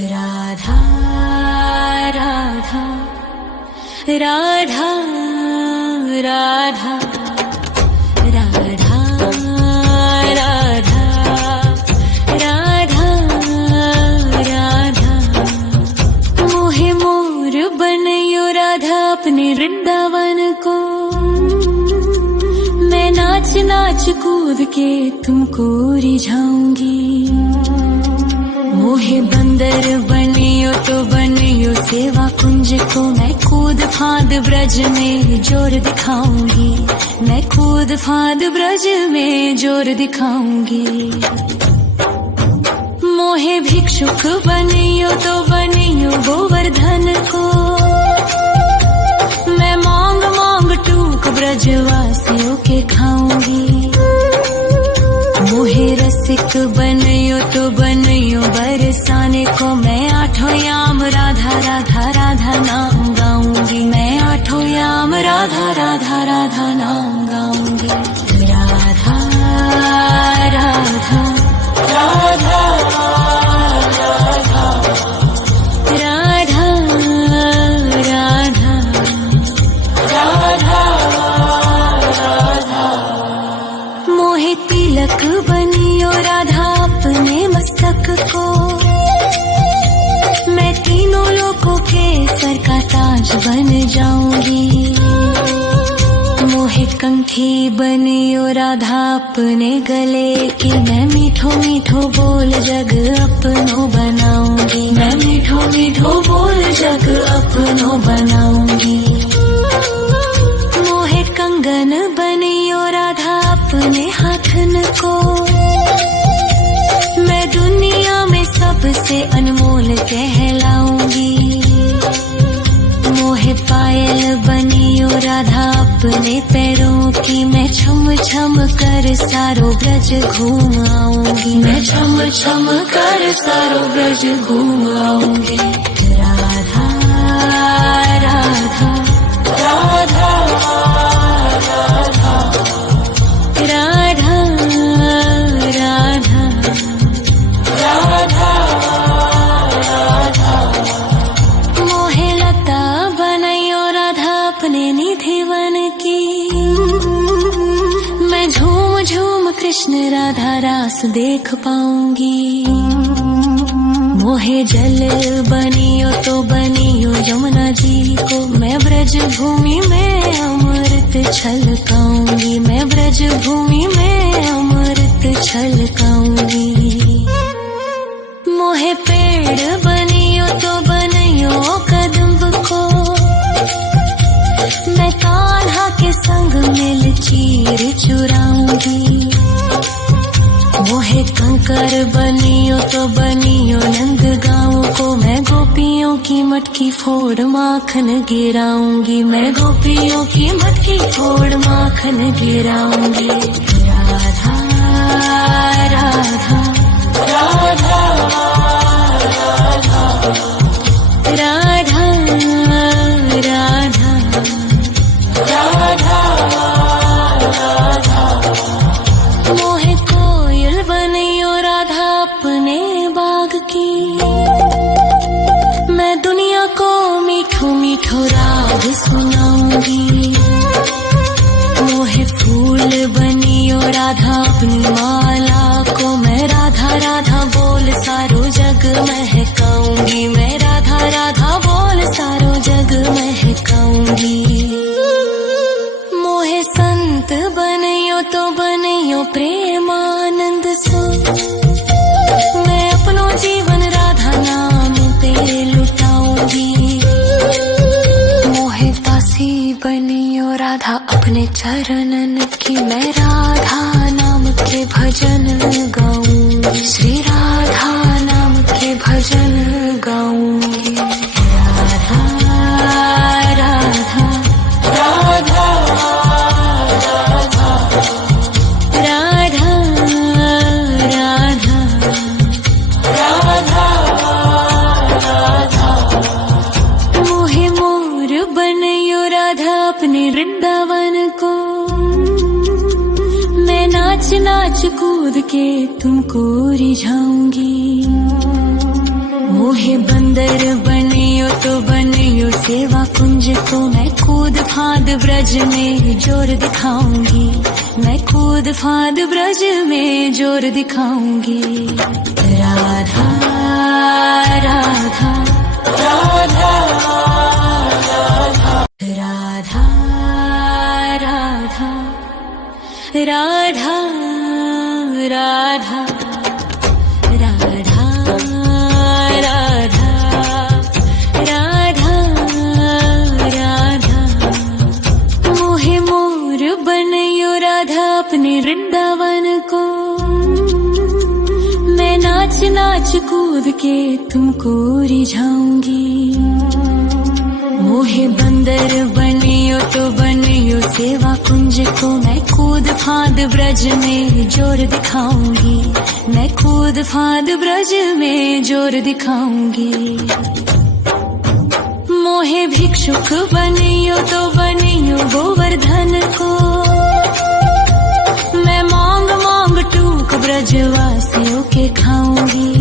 राधा राधा राधा राधा राधा राधा राधा राधा मोहे मोर बनयो राधा अपने वृंदावन को। मैं नाच नाच कूद के तुमको रिझाऊंगी। मोहे बंदर बनियो तो बनियो सेवा कुंज को। मैं कूद फांद ब्रज में जोर दिखाऊंगी। मैं कूद फांद ब्रज में जोर दिखाऊंगी। मोहे भिक्षुक बनियो तो बनियो गोवर्धन को। मैं मांग मांग टूक ब्रजवासियों के खाऊंगी। मोहे रसिक बनयो तो बनयो बरसाने को। मैं आठों याम राधा राधा राधा नाम गाऊंगी। मैं आठों याम राधा राधा राधा नाम गाऊंगी। राधा राधा राधा राधा राधा राधा राधा। मोहे तिलक बनियो राधा अपने मस्तक को। मैं तीनों लोगों के सर का ताज बन जाऊंगी। मोहे कंठी बनियो राधा अपने गले की। मैं मीठो मीठो बोल जग अपनो बनाऊंगी। मैं मीठो मीठो बोल जग अपनो बनाऊंगी। मोहे कंगन बनियो राधा अपने हाथन को। मैं दुनिया में सबसे अनमोल कहलाऊंगी। मोहे पायल बनियो राधा अपने पैरों की। मैं छम छम कर सारो ब्रज घूम आऊंगी। मैं छम छम कर सारो ब्रज घूम आऊंगी। राधा राधा राधा राधा राधा राधा राधा। मोहे लता बनयो राधा अपने निधि वन की। मैं झूम झूम कृष्ण राधा रास देख पाऊंगी। मोहे जल बनियो तो बनियो यमुना जी को। मैं ब्रज भूमि में अमृत छलकाऊंगी। मैं ब्रज भूमि में अमृत छलकाऊंगी। मोहे पेड़ बनियो तो बनियो कदम्ब को। मैं कान्हा के संग मिल चीर चुराऊंगी। मोहे कंकर बनियो तो बनियो नंद गाँव को। मैं गोपियों की मटकी फोड़ माखन गिराऊंगी। मैं गोपियों की मटकी फोड़ माखन गिराऊंगी। राधा राधा राधा राधा राधा राधा राधा। मोहे कोयल बनियो राधा अपने बाग की। मैं दुनिया को मीठो मीठो राग सुनाऊंगी। मोहे फूल बनियो राधा अपनी माला को। मैं राधा राधा बोल सारो जग महकाऊंगी। मैं राधा राधा बोल सारो जग महकाऊंगी। मोहे संत बनियो तो बनियो प्रेमानंद सो। मैं अपनो जीवन राधा नाम पे लुटाऊंगी। मोहे दासी बनियो राधा अपने चरणन की। मैं राधा नाम के भजन गाऊंगी। श्री राधा नाम के भजन गाऊंगी। राधा राधा राधा राधा राधा राधा राधा। मोहे मोर बनयो राधा अपने वृंदावन को। मैं नाच नाच कूद के तुमको रिझाऊंगी। मोहे बंदर बनियो तो बनियो सेवा कुंज को मैं कूद फाद ब्रज में जोर दिखाऊंगी, मैं कूद फाद ब्रज में जोर दिखाऊंगी। राधा राधा राधा राधा राधा राधा राधा राधा राधा राधा राधा मोहे मोर बनयो राधा अपने वृंदावन को, मैं नाच नाच कूद के तुमको रिझाऊंगी। मोहे बंदर बनियो तो बनियो सेवा कुंज को मैं कूद फाद ब्रज में जोर दिखाऊंगी, मैं कूद फाद ब्रज में जोर दिखाऊंगी। मोहे भिक्षुक बनियो तो बनियो गोवर्धन को, मैं मांग मांग टूक ब्रजवासियों के खाऊंगी।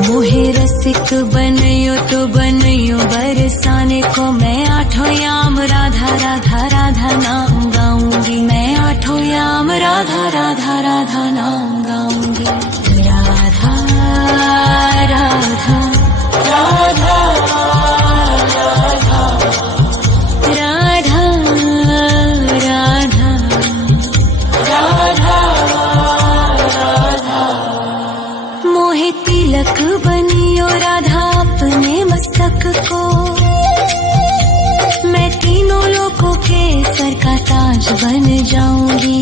मोहे रसिक बनियो तो बनियो बरसाने को, मैं आठों याम राधा राधा राधा नाम गाऊंगी, मैं आठों याम राधा राधा राधा नाम गाऊंगी। राधा राधा राधा राधा राधा राधा राधा मोहे तिलक बनियो राधा अपने मस्तक को, मैं तीनों लोकों के सर का ताज बन जाऊंगी।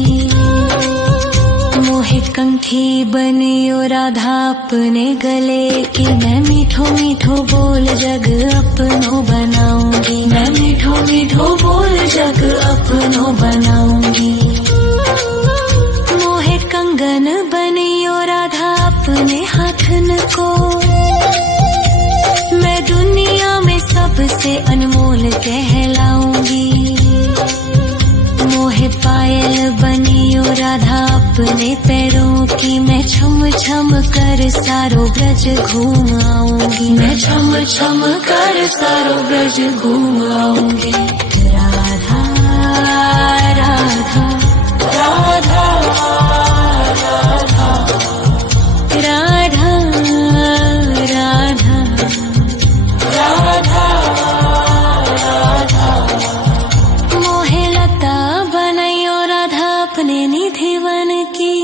मोहे कंठी बनियो राधा अपने गले की, मैं मीठो मीठो बोल जग अपनो बनाऊंगी, मैं मीठो मीठो बोल जग अपनो बनाऊंगी। मोहे कंगन बनियो राधा अपने हाथन को, मैं दुनिया में सबसे अनमोल कहलाऊंगी। मोहे पायल बनियो राधा अपने पैरों की, मैं छम छम कर सारो ब्रज घूम आऊंगी, मैं छम छम कर सारो ब्रज घूम आऊंगी। राधा राधा राधा राधा राधा राधा राधा मोहे लता बनयो राधा अपने निधिवन की,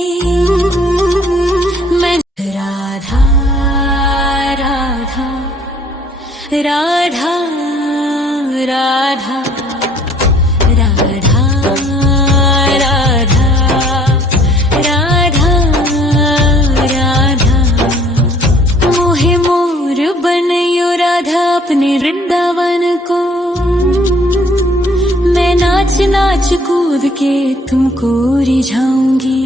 मैं राधा राधा राधा राधा राधा राधा राधा राधा मोहे मोर बनयो राधा अपने वृंदावन को, मैं नाच नाच कूद के तुमको रिझाऊंगी।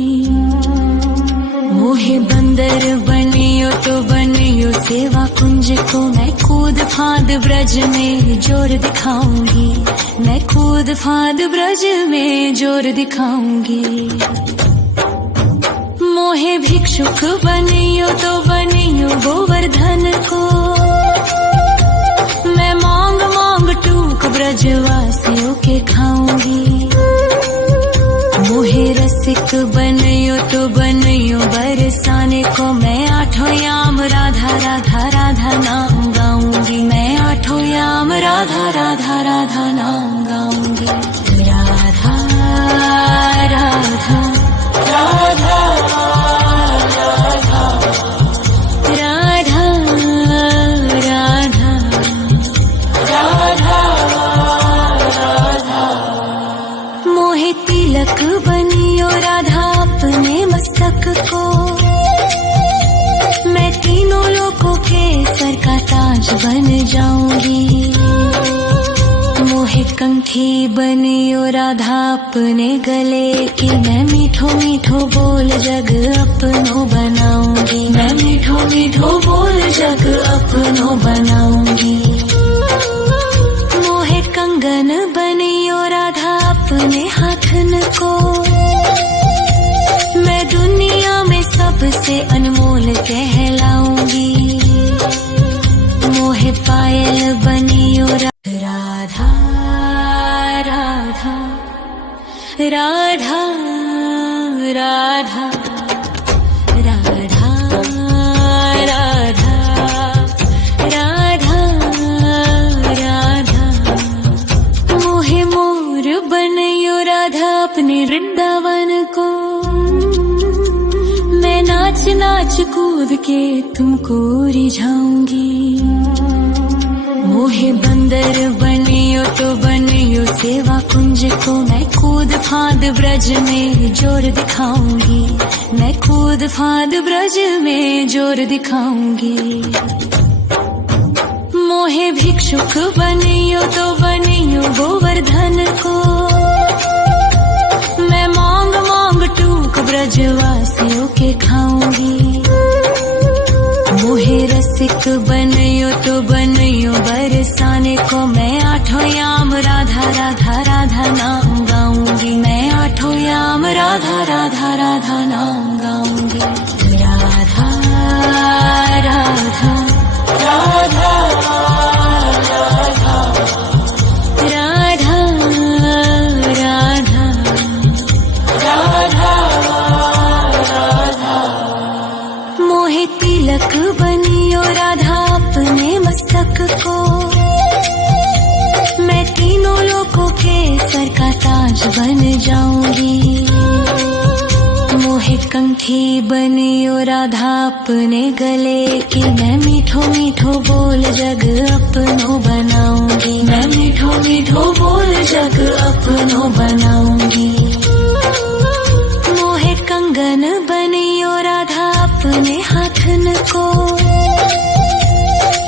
मोहे बंदर बनियो तो बनियो सेवा कुंज को, मैं कूद फाद ब्रज में जोर दिखाऊंगी, मैं कूद फाद ब्रज में जोर दिखाऊंगी। मोहे भिक्षुक बनियो तो बनियो गोवर्धन को, मैं मांग मांग टूक ब्रजवासियों के खाऊंगी। मोहे रसिक बनियो तो बनियो बरसाने को, मैं आठों याम राधा राधा राधा नाम गाऊंगी, मैं आठों याम राधा राधा राधा नाम गाऊंगी। राधा राधा राधा राधा राधा राधा राधा राधा मोहे तिलक बनियो राधा अपने मस्तक को, मैं तीनों लोकों के सर का ताज बन जाऊंगी। मोहे कंठी बनियो राधा अपने गले की, मैं मीठो मीठो बोल जग अपनो बनाऊंगी, मैं मीठो मीठो बोल जग अपनो बनाऊंगी। मोहे कंगन बनियो राधा अपने हाथन को, मैं दुनिया में सबसे अनमोल कहलाऊंगी। राधा राधा राधा राधा राधा राधा मोहे मोर बनयो राधा अपने वृंदावन को। मैं नाच नाच कूद के तुमको रिझाऊंगी। मोहे बंदर बनियो तो बनियो सेवा कुंज को। मैं कूद फांद ब्रज में जोर दिखाऊंगी। मैं कूद फांद ब्रज में जोर दिखाऊंगी। मोहे भिक्षुक बनियो तो बनियो गोवर्धन को। मैं मांग मांग टूक ब्रजवासियों के खाऊंगी। मोहे रसिक बनियो तो बनियो बरसाने को। मैं आठों याम राधा राधा राधा नाम गाऊंगी। मैं आठों याम राधा राधा राधा नाम गाऊंगी। राधा राधा राधा राधा राधा राधा राधा मोहे तिलक बनियो राधा अपने मस्तक को। मैं तीनों लोगों के सर का ताज बन जाऊंगी। मोहे कंठी बनियो राधा अपने गले की। मैं मीठो मीठो बोल जग अपनो बनाऊंगी। मैं मीठो मीठो बोल जग अपनो बनाऊंगी। मोहे कंगन बनियो राधा अपने हाथन को।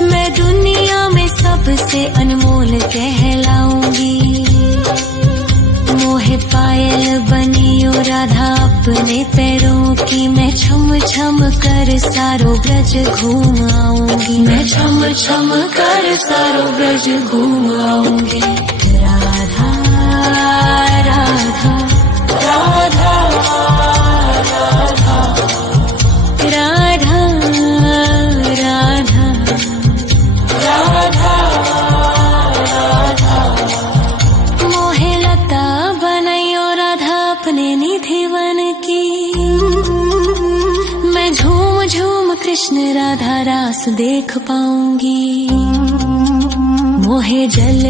मैं दुनिया में सबसे अनमोल कहलाऊंगी। मोहे पायल बनियो राधा अपने पैरों की। मैं छम छम कर सारो ब्रज घूम आऊंगी। मैं छम छम कर सारो ब्रज घूम आऊंगी। राधा राधा राधा राधा राधा राधा राधा राधा मोहे लता बनयो राधा अपने निधि वन की। मैं झूम झूम कृष्ण राधा रास देख पाऊंगी। मोहे जल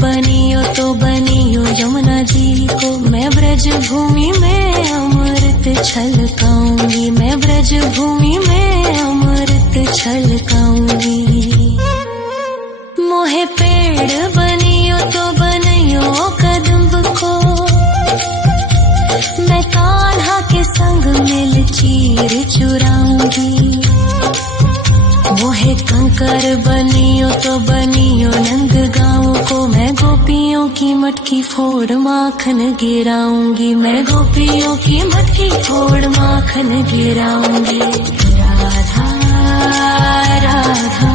बनियो तो बनियो यमुना जी को। मैं ब्रज भूमि में अमृत छलकाऊंगी। मैं ब्रज भूमि में अमृत छलकाऊंगी। मोहे पेड़ बनियो तो बनियो कदम्ब को। मैं कान्हा के संग मिल चीर चुराऊंगी। मोहे कंकर बनियो तो बनियो नंद गाँव को। मैं गोपियों की मटकी फोड़ माखन गिराऊंगी। मैं गोपियों की मटकी फोड़ माखन गिराऊंगी। राधा राधा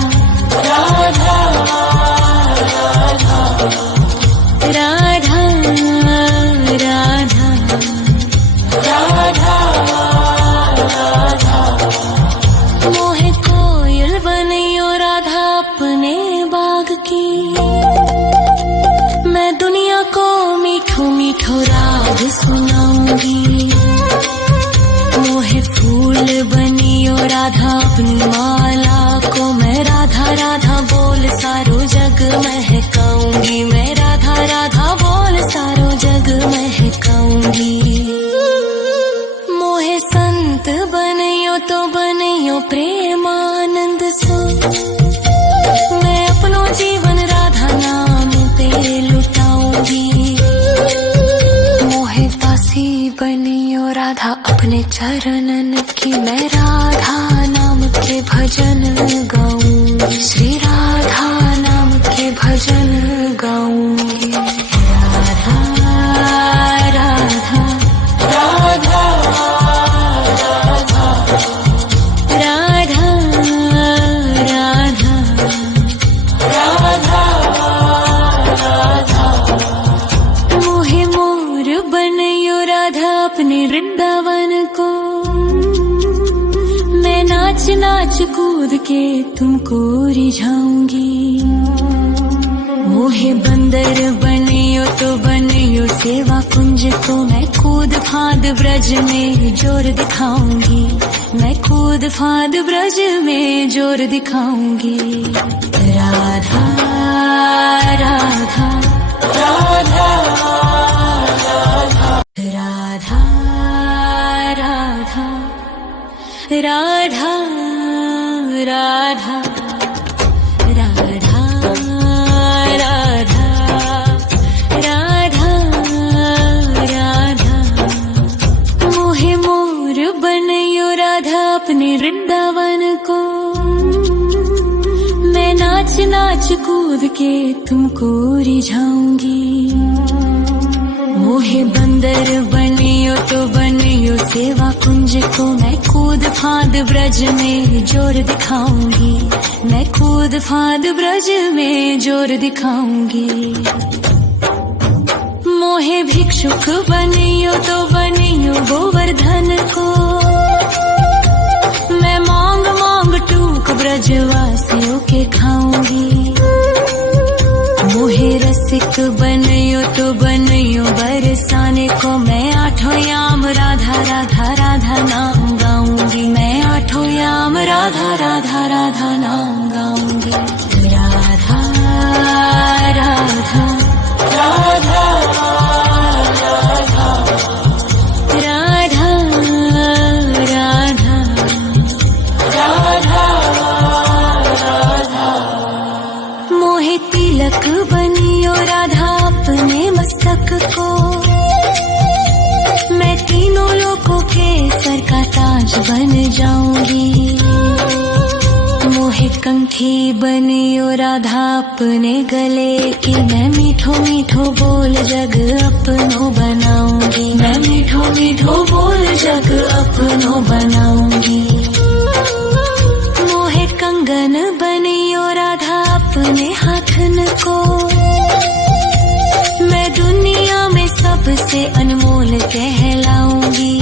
राधा राधा राधा राधा राधा राधा मोहे कोयल बनियो राधा अपने बाग की। मैं दुनिया को मीठो मीठो राग सुनाऊंगी। मोहे फूल बनियो राधा अपनी माला को। मैं राधा राधा बोल सारो जग महकाऊंगी। मैं राधा राधा बोल सारो जग महकाऊंगी। मोहे संत बनियो तो बनियो प्रेमानंद सो। मैं अपनो जीवन राधा नाम पे लुटाऊंगी। मोहे दासी बनियो राधा अपने चरणन की। मैं राधा नाम के भजन गाऊंगी। श्री राधा नाम के भजन गाऊंगी। राधा राधा राधा राधा राधा राधा राधा राधा मोहे मोर बनयो राधा अपने वृंदावन को। मैं नाच नाच कूद के तुमको रिझाऊंगी। मोहे बंदर बनियो तो बनियो सेवा कुंज को मैं कूद फाद ब्रज में जोर दिखाऊंगी, मैं कूद फाद ब्रज में जोर दिखाऊंगी। राधा राधा राधा राधा राधा राधा राधा राधा राधा राधा राधा मोहे मोर बनयो राधा अपने वृंदावन को, मैं नाच नाच कूद के तुमको रिझाऊंगी। मोहे बंदर बनियो तो बनियो सेवा कुंज को मैं कूद फाद ब्रज में जोर दिखाऊंगी, मैं कूद फाद ब्रज में जोर दिखाऊंगी। मोहे भिक्षुक बनियो तो बनियो गोवर्धन को, मैं मांग मांग टूक ब्रजवासियों के खाऊंगी। मोहे रसिक बनियो तो बनियो बरसाने को, मैं आठों याम राधा राधा राधा नाम गाऊंगी, मैं आठों याम राधा राधा राधा नाम गाऊंगी। राधा राधा राधा राधा राधा राधा राधा मोहे तिलक बनियो राधा अपने मस्तक को, मैं तीनों लोगों के सर का ताज बन जाऊंगी। मोहे कंठी बनियो राधा अपने गले की, मैं मीठो मीठो बोल जग अपनो बनाऊंगी, मैं मीठो मीठो बोल जग अपनो बनाऊंगी। मोहे कंगन बनियो राधा अपने हाथन को, मैं दुनिया में सबसे अनमोल कहलाऊंगी।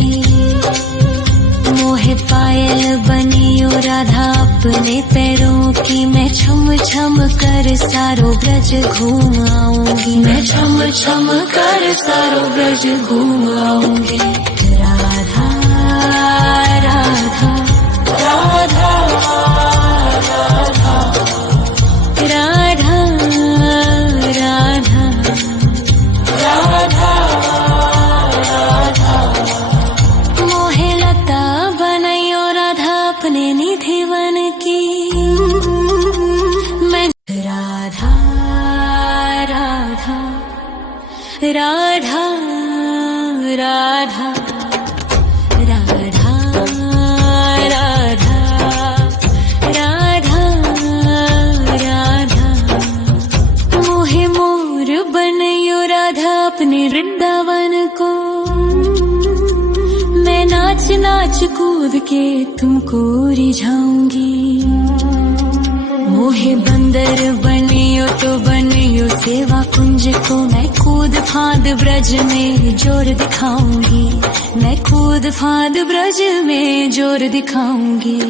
मोहे पायल बनियो राधा अपने पैरों की, मैं छम छम कर सारो ब्रज घूम आऊंगी, मैं छम छम कर सारो ब्रज घूम आऊंगी। राधा राधा राधा राधा राधा राधा राधा मोहे लता बनयो राधा अपने निधिवन की, मैं राधा राधा राधा राधा राधा राधा राधा मोहे मोर बनयो राधा अपने वृंदावन को, मैं नाच नाच कूद के तुमको रिझाऊंगी। मोहे बंदर बनियो तो बनियो सेवा कुंज को, मैं कूद फाद ब्रज में जोर दिखाऊंगी, मैं कूद फाद ब्रज में जोर दिखाऊंगी।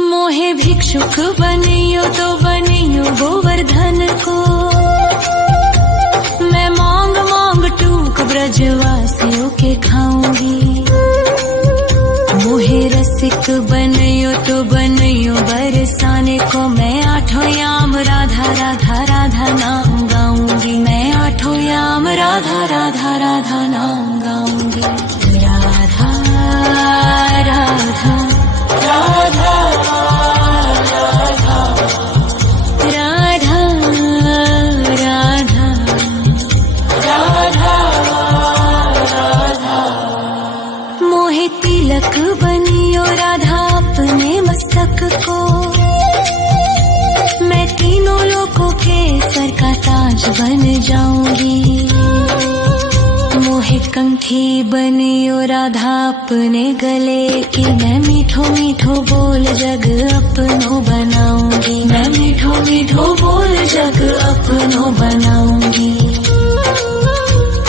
मोहे भिक्षुक बनियो तो बनियो गोवर्धन को, मैं मांग मांग टूक ब्रजवासियों के खाऊंगी। मोहे रसिक बनियो तो बनियो बरसाने को, मैं आठों याम राधा राधा राधा नाम गाऊंगी, मैं आठों याम राधा राधा राधा नाम गाऊंगी। राधा राधा राधा राधा राधा राधा राधा मोहे तिलक बनियो राधा अपने मस्तक को, मैं तीनों लोगों के सर का ताज बन जाऊंगी। मोहे कंठी बनियो राधा अपने गले की, मैं मीठो मीठो बोल जग अपनो बनाऊंगी, मैं मीठो मीठो बोल जग अपनो बनाऊंगी।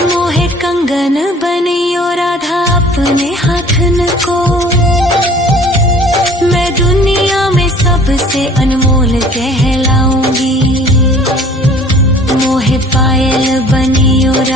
मोहे कंगन बनियो राधा अपने हाथन को, मैं दुनिया में सबसे अनमोल कहलाऊंगी।